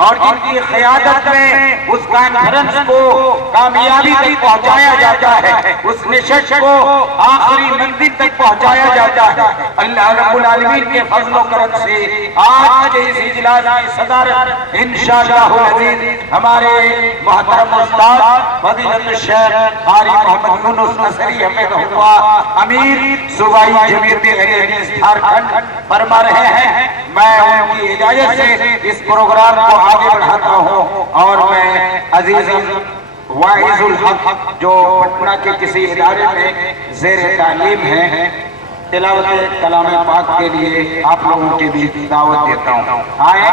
और जिनकी क़यादत में उस कॉन्फ्रेंस को कामयाबी तक पहुंचाया जाता है, उस नशस्त को आखिरी मंजिल तक पहुंचाया जाता है। अल्लाह रब्बुल आलमीन के फज़ल व करम से आज के इस इजलास की सदारत इंशाअल्लाह अज़ीज़ हमारे मोहतरम उस्ताद फज़ीलत शेख क़ारी मोहम्मद यूनुस असरी हफ़िज़हुल्लाह अमीर सूबाई जमीयत अहले हदीस झारखंड फरमा रहे हैं। मैं उनकी इजाजत से इस प्रोग्राम को आगे बढ़ाता हूँ और मैं अजीज वाइजुल हक जो पटना के किसी इदारे में ज़ेर तालीम है, तिलावत कलाम पाक के लिए आप लोगों के बीच दावत देता हूँ। आए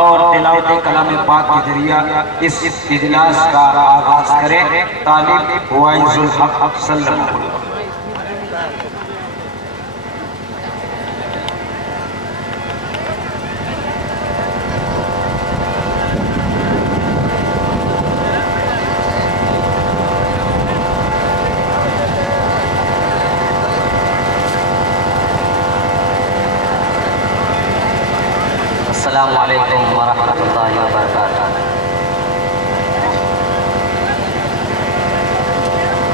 और तिलावत कलाम पाक के जरिया इस इजलास का आगाज करें। तालीम वाइजुल हक सल्लल्लाहु अलैहि वसल्लम। अस्सलामु अलैकुम व रहमतुल्लाहि व बरकातुहू।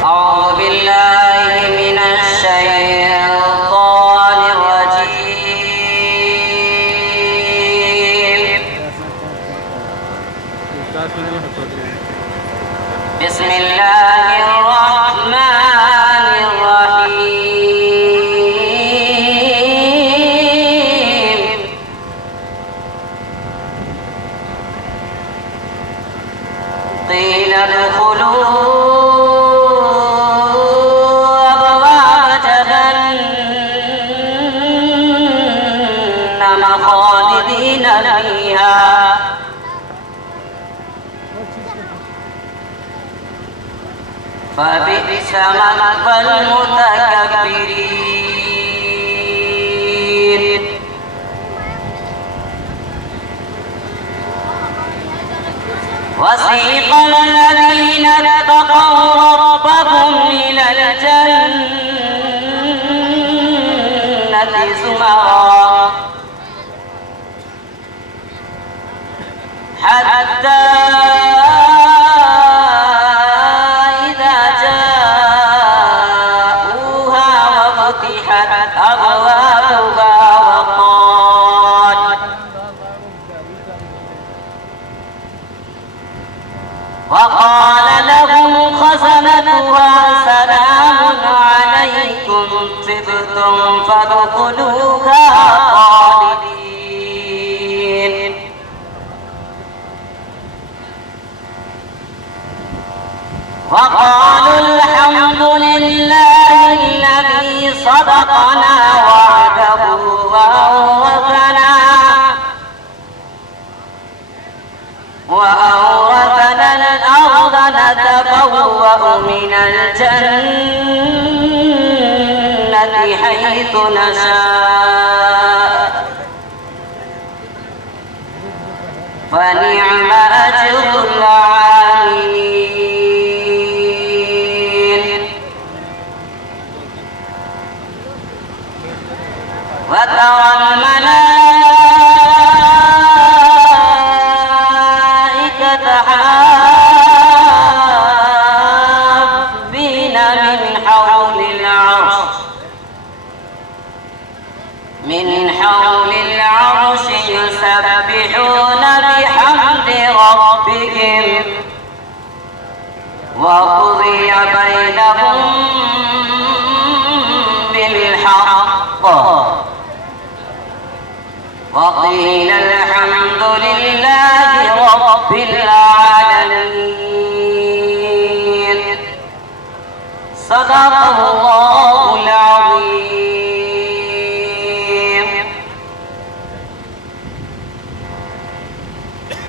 अऊज़ु बिल्लाहि मिनश शैतानिर रजीम। बिस्मिल्लाहिर रहमानिर रहीम। क़ील उदख़ुलू अबवाब जहन्नम ख़ालिदीन फ़ीहा फबिئस मथवल मुतकब्बिरीन। वसीक़ الذين اتقوا ربهم إلى الجنة زمرا حتى إذا جاءوها وفتحت أبوابها وقال لهم خزنتها سلام عليكم طبتم فادخلوها خالدين. وقالوا الحمد لله الذي صدقنا وعده وأورثنا الأرض نتبوأ من الجنة حيث نشاء فنعم أجر العاملين. وترى الملائكة حافين من حول العرش يسبحون بحمد ربهم وقضي بينهم بالحق وقيل الحمد لله رب العالمين.